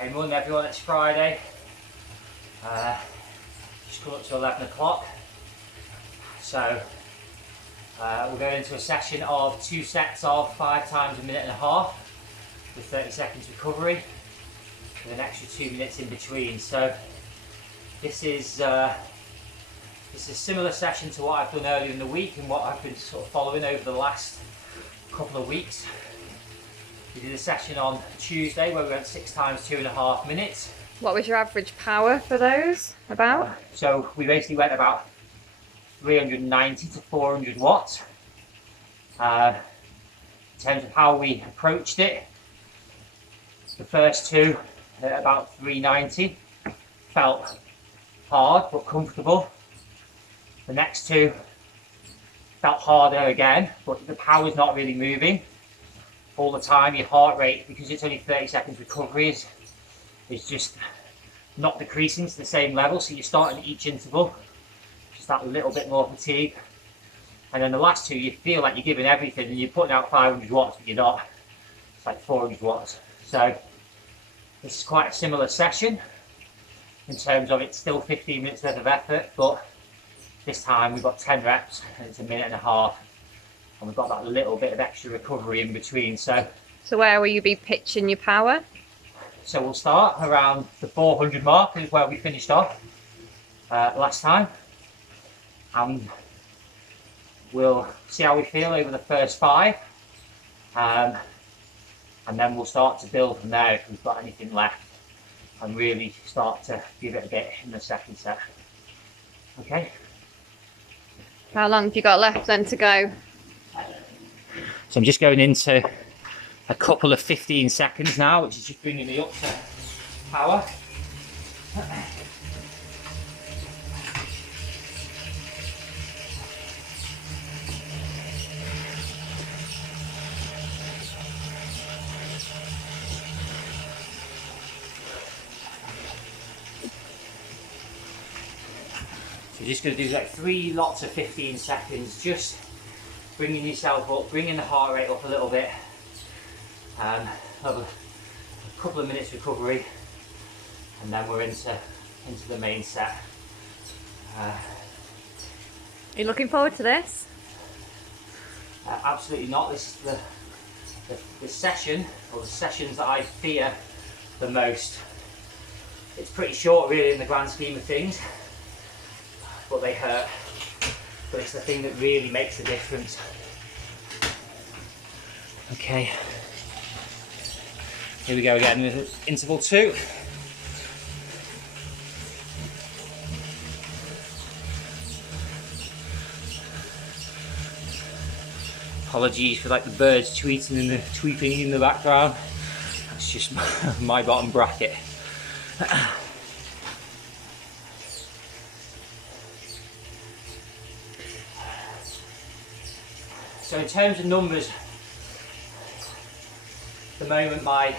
Okay, morning everyone, it's Friday. Just come up to 11 o'clock. So we're going into a session of 2 sets of 5 times a minute and a half with 30 seconds recovery with an extra 2 minutes in between. So this is a similar session to what I've done earlier in the week and what I've been sort of following over the last couple of weeks. We did a session on Tuesday where we went 6 times 2.5 minutes. What was your average power for those about? So we basically went about 390 to 400 watts. In terms of how we approached it, the first 2 at about 390 felt hard but comfortable. The next 2 felt harder again, but the power's not really moving all the time. Your heart rate, because it's only 30 seconds recovery, is just not decreasing to the same level. So you're starting each interval just that little bit more fatigue, and then the last 2 you feel like you're giving everything and you're putting out 500 watts but you're not. It's like 400 watts. So this is quite a similar session in terms of it's still 15 minutes worth of effort, but this time we've got 10 reps and it's 1.5 minutes, and we've got that little bit of extra recovery in between. So where will you be pitching your power? So we'll start around the 400 mark, is where we finished off last time, and we'll see how we feel over the first 5, and then we'll start to build from there if we've got anything left, and really start to give it a bit in the second set. Okay. How long have you got left then to go? So I'm just going into a couple of 15 seconds now, which is just bringing me up to power. So you're just going to do like 3 lots of 15 seconds, just bringing yourself up, bringing the heart rate up a little bit. Have a couple of minutes recovery, and then we're into the main set. Are you looking forward to this? Absolutely not. This is the session, or the sessions that I fear the most. It's pretty short really in the grand scheme of things, but they hurt. But it's the thing that really makes the difference. Okay. Here we go again with interval 2. Apologies for like the birds tweeting in the background. That's just my bottom bracket. So in terms of numbers, at the moment my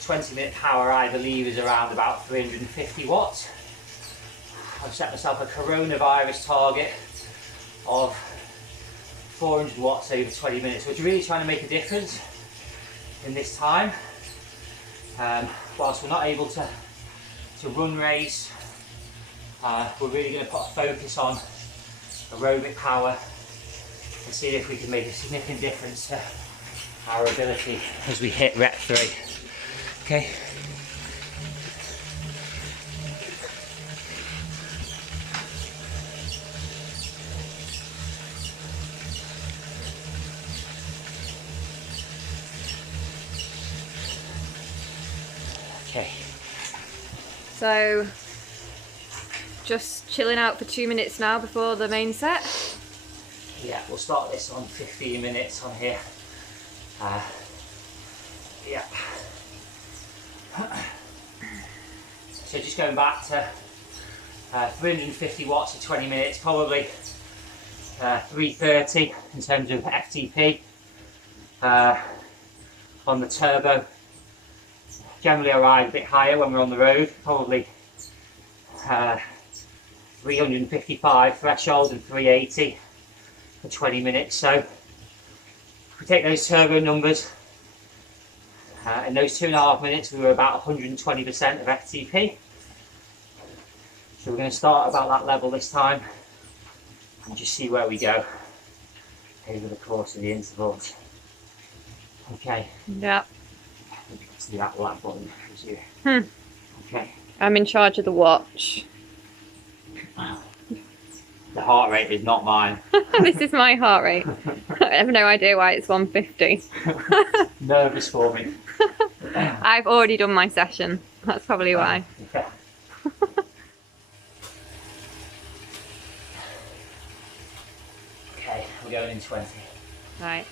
20-minute power, I believe, is around about 350 watts. I've set myself a coronavirus target of 400 watts over 20 minutes, which is really trying to make a difference in this time. Whilst we're not able to run race, we're really going to put a focus on aerobic power and see if we can make a significant difference to our ability as we hit rep 3. Okay. Okay. So just chilling out for 2 minutes now before the main set? Yeah, we'll start this on 15 minutes on here. Yeah. So just going back to 350 watts for 20 minutes, probably 330 in terms of FTP on the turbo. Generally I ride a bit higher when we're on the road, probably 355 threshold and 380 for 20 minutes. So if we take those turbo numbers In those 2.5 minutes, we were about 120% of FTP. So we're going to start about that level this time and just see where we go over the course of the intervals. Okay. Yeah. See that black button. You. Okay. I'm in charge of the watch. The heart rate is not mine. This is my heart rate. I have no idea why it's 150. Nervous for me. I've already done my session. That's probably why. Yeah. Okay, we're going in 20. Right.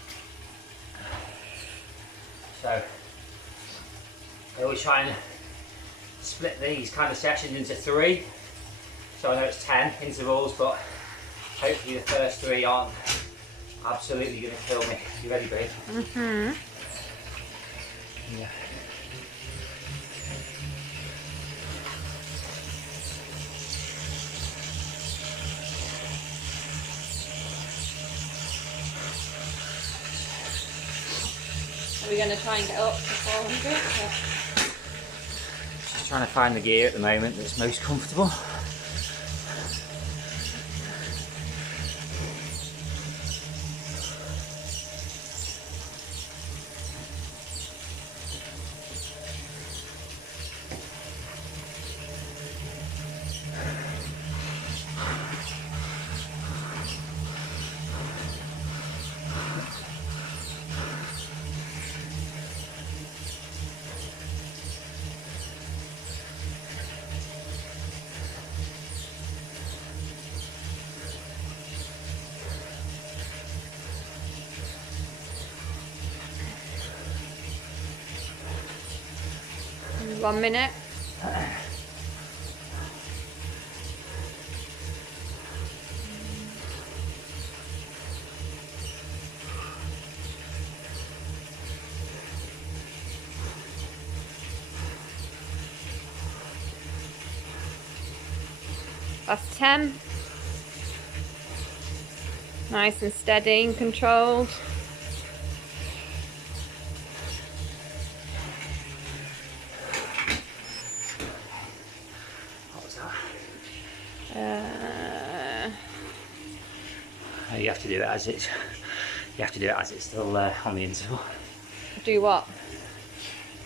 So, I always try and split these kind of sessions into 3. So I know it's 10 intervals, but hopefully the first 3 aren't absolutely going to kill me. You ready, babe? Mm-hmm. Yeah. Are we going to try and get up to 400? Just trying to find the gear at the moment that's most comfortable. In 1 minute. That's 10. Nice and steady and controlled. What was that? You have to do it as it's. You have to do it as it's still on the interval. Do what?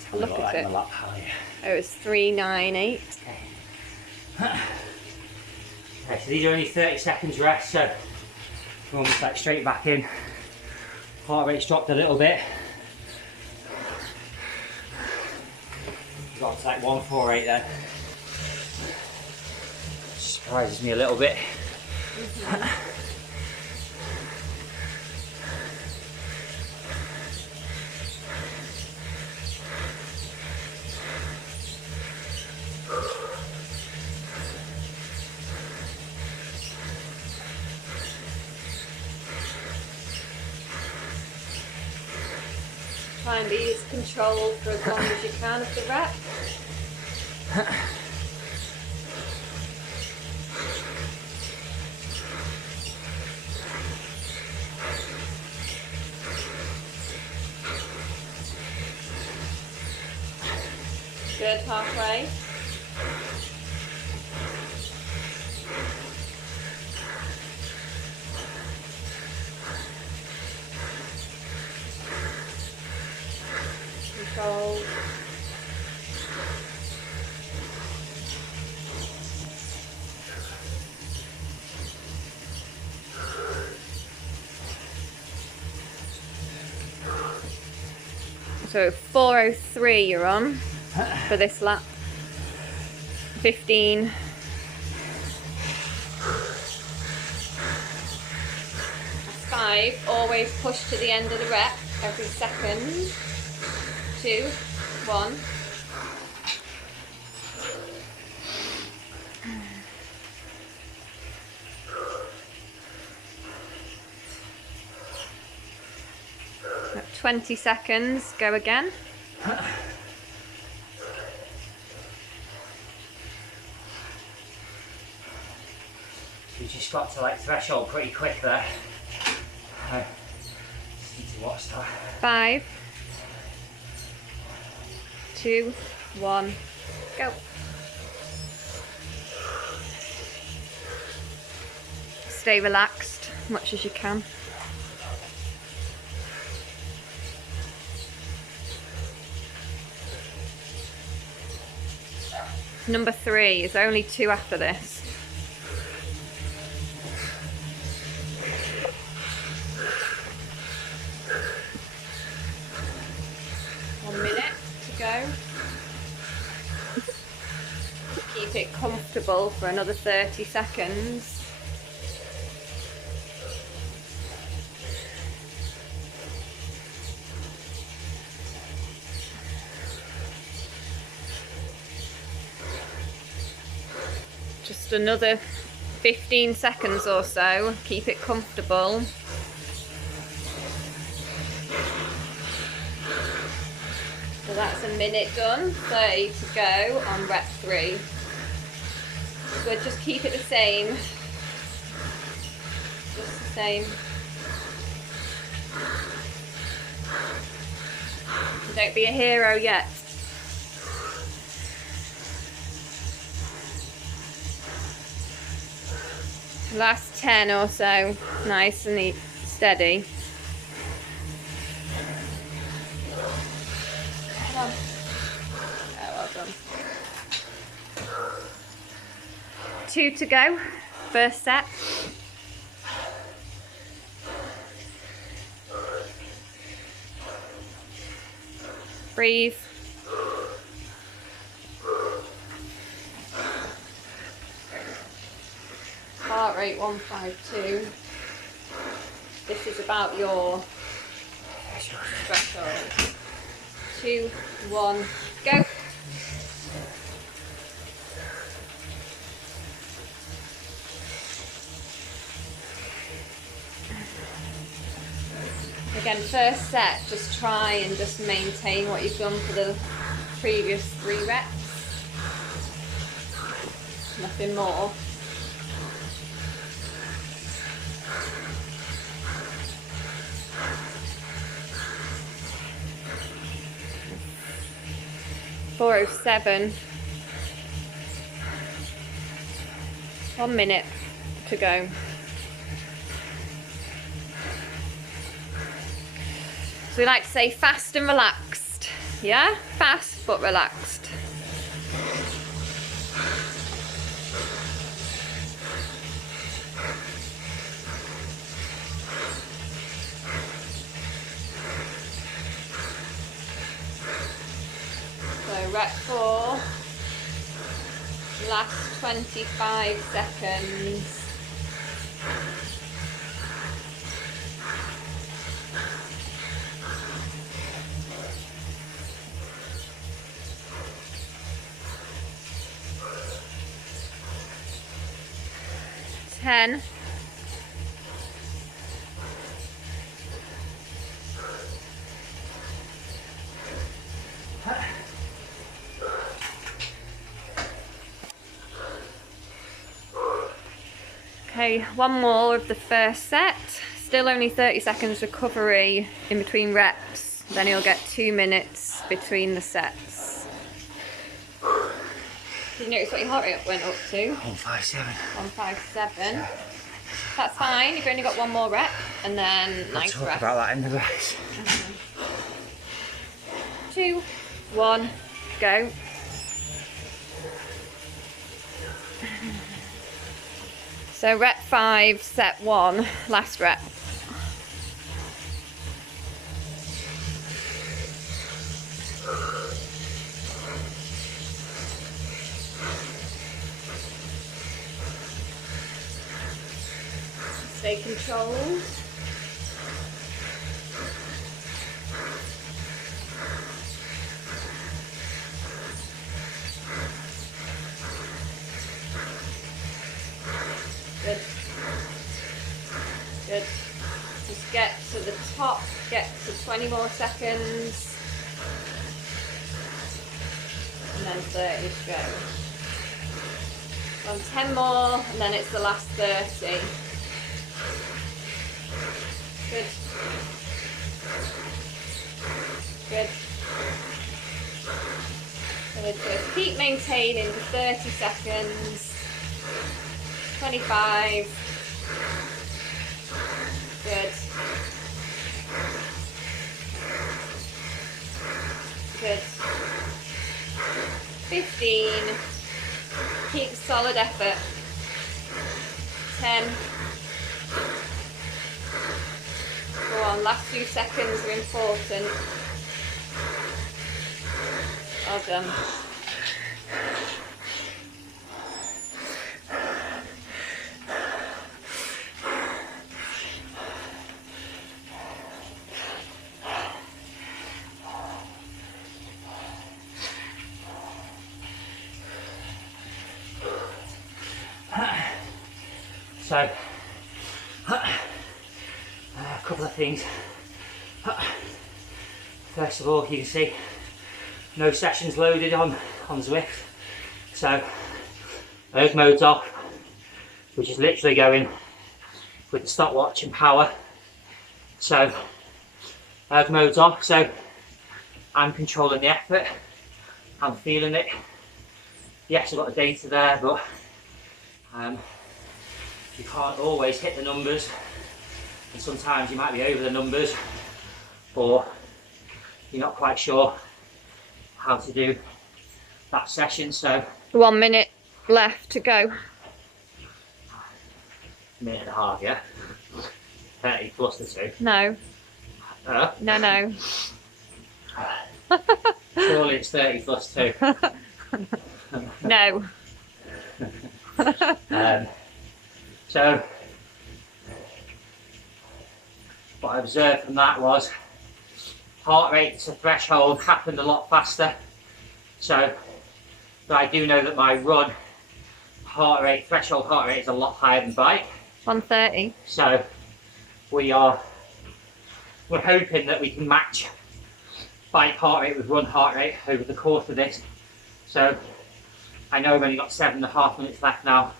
Tell me Look what, at like, it. my lap high. Oh, it's 398. Okay, so these are only 30 seconds rest, so we're almost like straight back in. Heart rate's dropped a little bit. Got to like 148 then. Surprises me a little bit. Try and be as controlled for as long as you can of the rep. Good, halfway. Controlled. So 403 you're on for this lap. 15. That's 5. Always push to the end of the rep every second. 2, 1. At 20 seconds, go again. You just got to like threshold pretty quick there. Just need to watch that. 5. 2, 1, go. Stay relaxed as much as you can. Number 3, is only 2 after this. Go. Keep it comfortable for another 30 seconds. Just another 15 seconds or so. Keep it comfortable. So that's a minute done, 30 to go on rep 3. So just keep it the same. Just the same. Don't be a hero yet. Last 10 or so, nice and steady. Oh, well done. 2 to go, first set. Breathe. Heart rate 152. This is about your threshold. 2, 1, go. Again, first set, just try and just maintain what you've done for the previous 3 reps. Nothing more. .407. 1 minute to go. So we like to say fast and relaxed. Yeah? Fast but relaxed. So rep 4, last 25 seconds. Ten. Okay, one more of the first set. Still only 30 seconds recovery in between reps. Then you'll get 2 minutes between the sets. Did you notice what your heart rate went up to? 157. 157. That's fine. You've only got 1 more rep, and then nice We'll talk rest. about that in the race. 2, 1, go. So rep 5, set 1, last rep. Stay controlled. Good. Good. Just get to the top, get to 20 more seconds. And then 30 to go. On 10 more, and then it's the last 30. Good. Good. So just keep maintaining for 30 seconds. 25. Good. Good. 15. Keep solid effort. 10. Go on, last few seconds are important. Well done. So, a couple of things. First of all, you can see no sessions loaded on Zwift. So, erg mode's off, which is literally going with the stopwatch and power. So, erg mode's off, so I'm controlling the effort. I'm feeling it. Yes, I've got the data there, but you can't always hit the numbers, and sometimes you might be over the numbers, or you're not quite sure how to do that session. So 1 minute left to go. Minute and a half, yeah? 30 plus the 2. No. No. Surely it's 30 plus 2. No. So what I observed from that was heart rate to threshold happened a lot faster. So, but I do know that my run heart rate, threshold heart rate is a lot higher than bike. 130. So we're hoping that we can match bike heart rate with run heart rate over the course of this. So I know I've only got 7.5 minutes left now,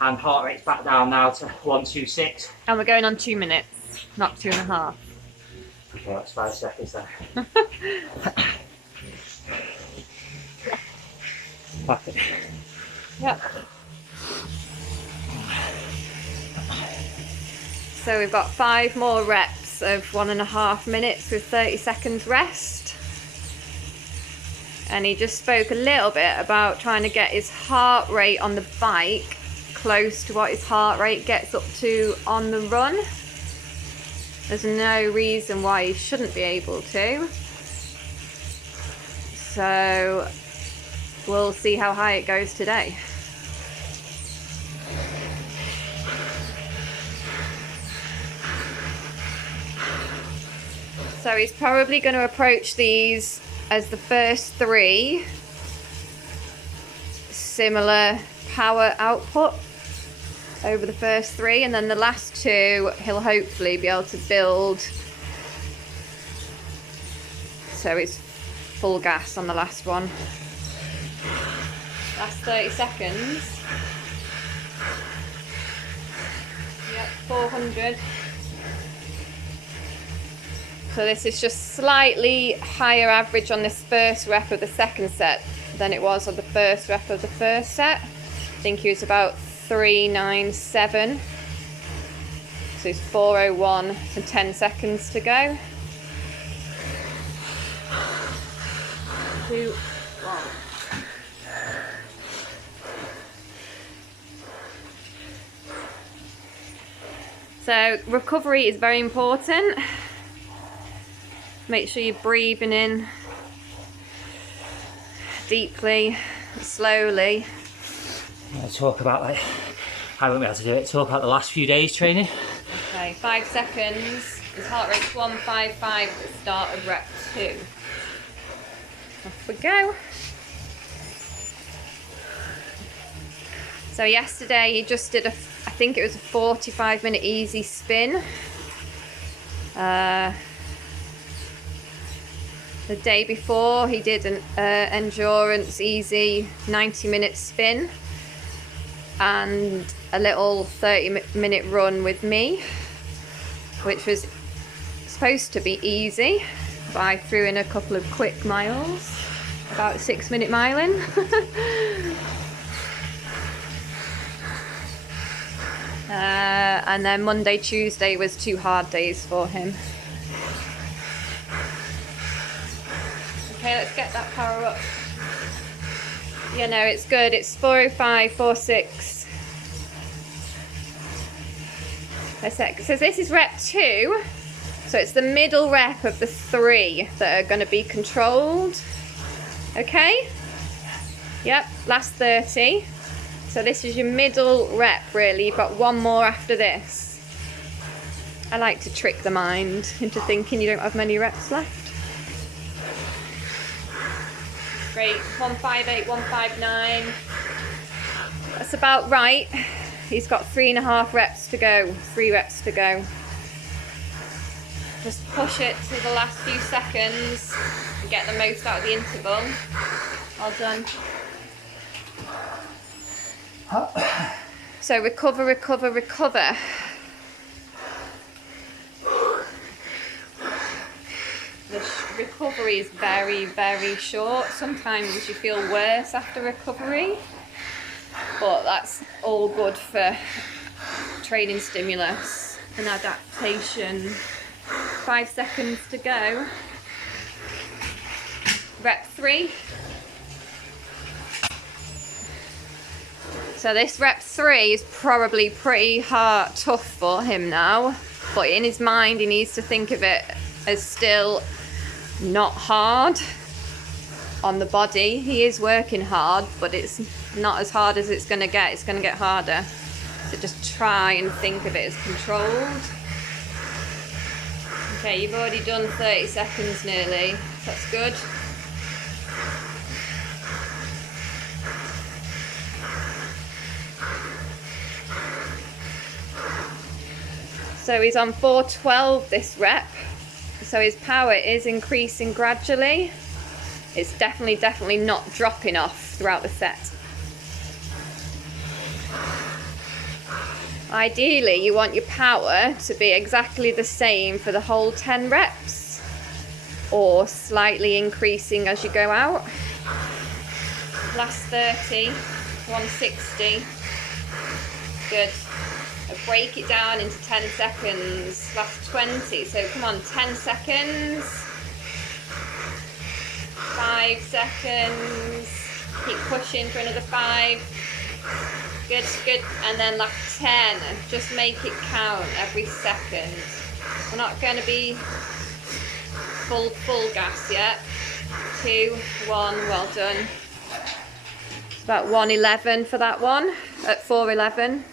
and heart rate's back down now to 126. And we're going on 2 minutes, not 2.5. Okay, that's 5 seconds then. Perfect. Yep. So we've got 5 more reps of 1.5 minutes with 30 seconds rest. And he just spoke a little bit about trying to get his heart rate on the bike close to what his heart rate gets up to on the run. There's no reason why he shouldn't be able to. So we'll see how high it goes today. So he's probably going to approach these as the first 3 similar power output over the first 3, and then the last 2 he'll hopefully be able to build so it's full gas on the last one. Last 30 seconds. Yep, 400. So this is just slightly higher average on this first rep of the second set than it was on the first rep of the first set. I think he was about 397. So it's 401 and 10 seconds to go. 2, 1. So recovery is very important. Make sure you're breathing in deeply, slowly. I'll talk about, like, I won't be able to do it, talk about the last few days training. Okay, 5 seconds. His heart rate's 155 at the start of rep 2. Off we go. So yesterday he just did I think it was a 45-minute easy spin. The day before he did an endurance easy 90-minute spin and a little 30-minute run with me, which was supposed to be easy, but I threw in a couple of quick miles. about 6-minute miling. And then Monday, Tuesday was 2 hard days for him. Okay, let's get that power up. Yeah, no, it's good. It's 405, 46. So this is rep 2. So it's the middle rep of the 3 that are going to be controlled. Okay? Yep, last 30. So this is your middle rep, really. You've got one more after this. I like to trick the mind into thinking you don't have many reps left. Great, 158, 159. That's about right. He's got 3.5 reps to go, 3 reps to go. Just push it to the last few seconds and get the most out of the interval. Well done. So recover, recover, recover. The recovery is very, very short. Sometimes you feel worse after recovery, but that's all good for training stimulus and adaptation. 5 seconds to go. Rep 3. So this rep 3 is probably pretty hard, tough for him now, but in his mind he needs to think of it as still not hard on the body. He is working hard, but it's not as hard as it's going to get. It's going to get harder. So just try and think of it as controlled. Okay, you've already done 30 seconds nearly. That's good. So he's on 412 this rep. So his power is increasing gradually. It's definitely not dropping off throughout the set. Ideally, you want your power to be exactly the same for the whole 10 reps, or slightly increasing as you go out. Last 30, 160. Good. Break it down into 10 seconds. Last 20. So come on, 10 seconds. 5 seconds. Keep pushing for another 5. Good, good. And then last 10. Just make it count every second. We're not going to be full gas yet. 2, 1. Well done. It's about 111 for that one at 411.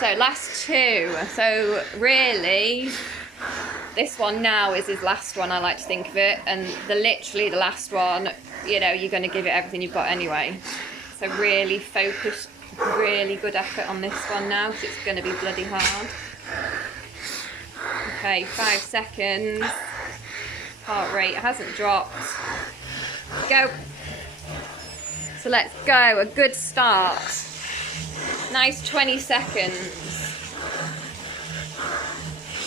So last 2. So really, this one now is his last one, I like to think of it. And literally the last one, you know, you're going to give it everything you've got anyway. So really focus, really good effort on this one now, because it's going to be bloody hard. Okay, 5 seconds. Heart rate hasn't dropped. Go. So let's go. A good start. Nice 20 seconds.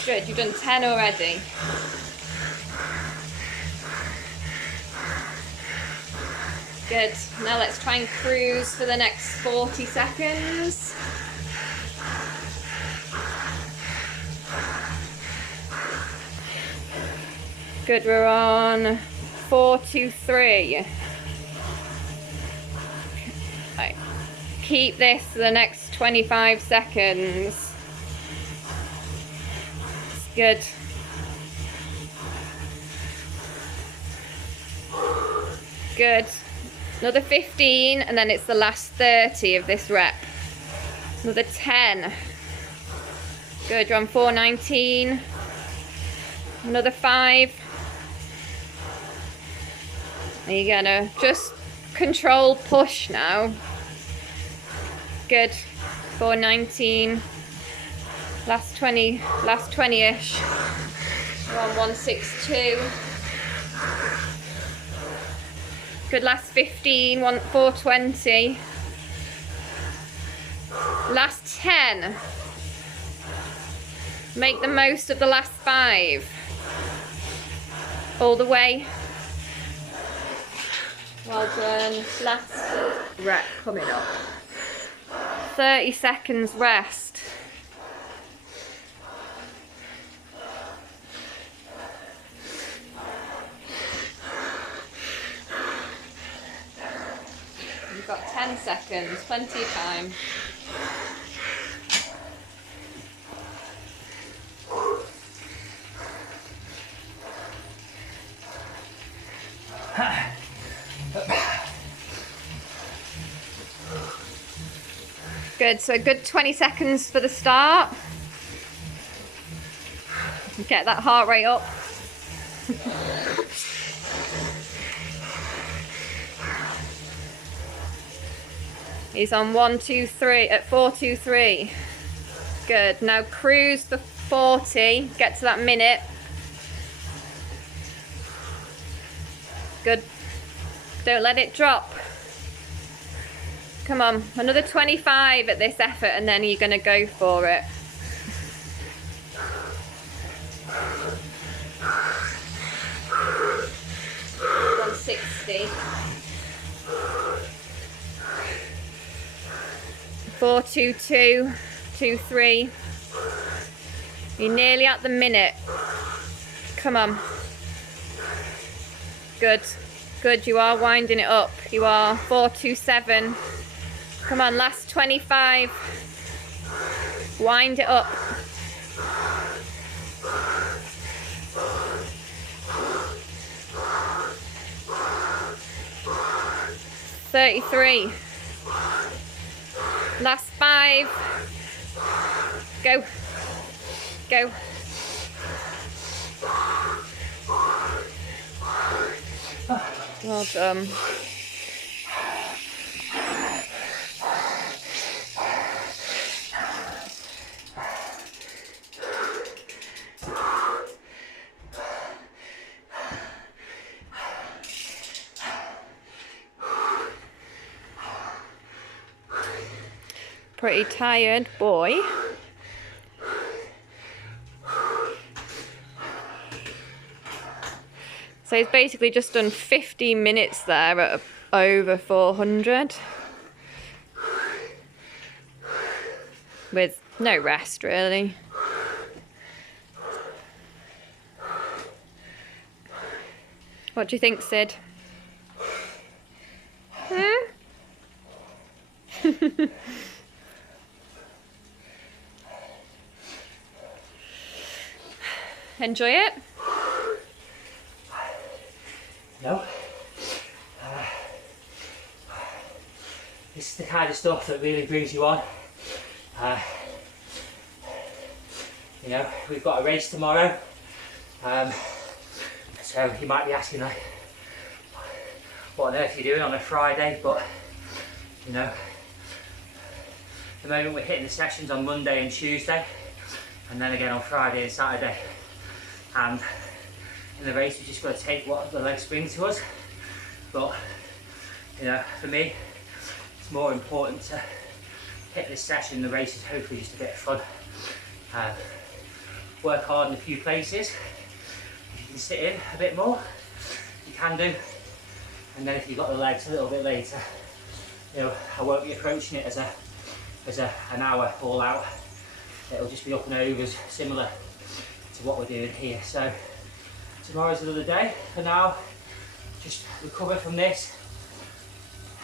Good, you've done 10 already. Good. Now let's try and cruise for the next 40 seconds. Good, we're on 423. Right. Keep this for the next 25 seconds. Good. Good. Another 15, and then it's the last 30 of this rep. Another 10. Good, you're on 419. Another 5. And you're gonna just control push now. Good. 419. Last 20, last 20-ish. We're on 162. Good, last 15, 420. Last 10. Make the most of the last 5. All the way. Well done. Last rep coming up. 30 seconds rest. You've got 10 seconds, plenty of time. Good, so a good 20 seconds for the start. Get that heart rate up. He's on 1, 2, 3 at 4, 2, 3. Good. Now cruise for 40. Get to that minute. Good. Don't let it drop. Come on, another 25 at this effort, and then you're going to go for it. Done 60. 4, 2, 2, 2, 3. You're nearly at the minute. Come on. Good. Good, you are winding it up. You are. 4, 2, 7. Come on, last 25. Wind it up. $33. Last 5. Go. Go. Well done. Pretty tired boy. So he's basically just done 50 minutes there at over 400 with no rest really. What do you think, Sid? Enjoy it? No. This is the kind of stuff that really brings you on. You know, we've got a race tomorrow. So you might be asking, like, what on earth are you doing on a Friday? But, you know, the moment we're hitting the sessions on Monday and Tuesday, and then again on Friday and Saturday. And in the race, we just got to take what the legs bring to us. But, you know, for me, it's more important to hit this session. The race is hopefully just a bit of fun. Work hard in a few places. If you can sit in a bit more, you can do. And then if you've got the legs a little bit later, you know, I won't be approaching it as an hour all out. It'll just be up and overs, similar to what we're doing here. So tomorrow's another day. For now, just recover from this,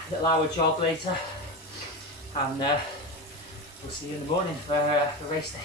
a little hour jog later, and we'll see you in the morning for race day.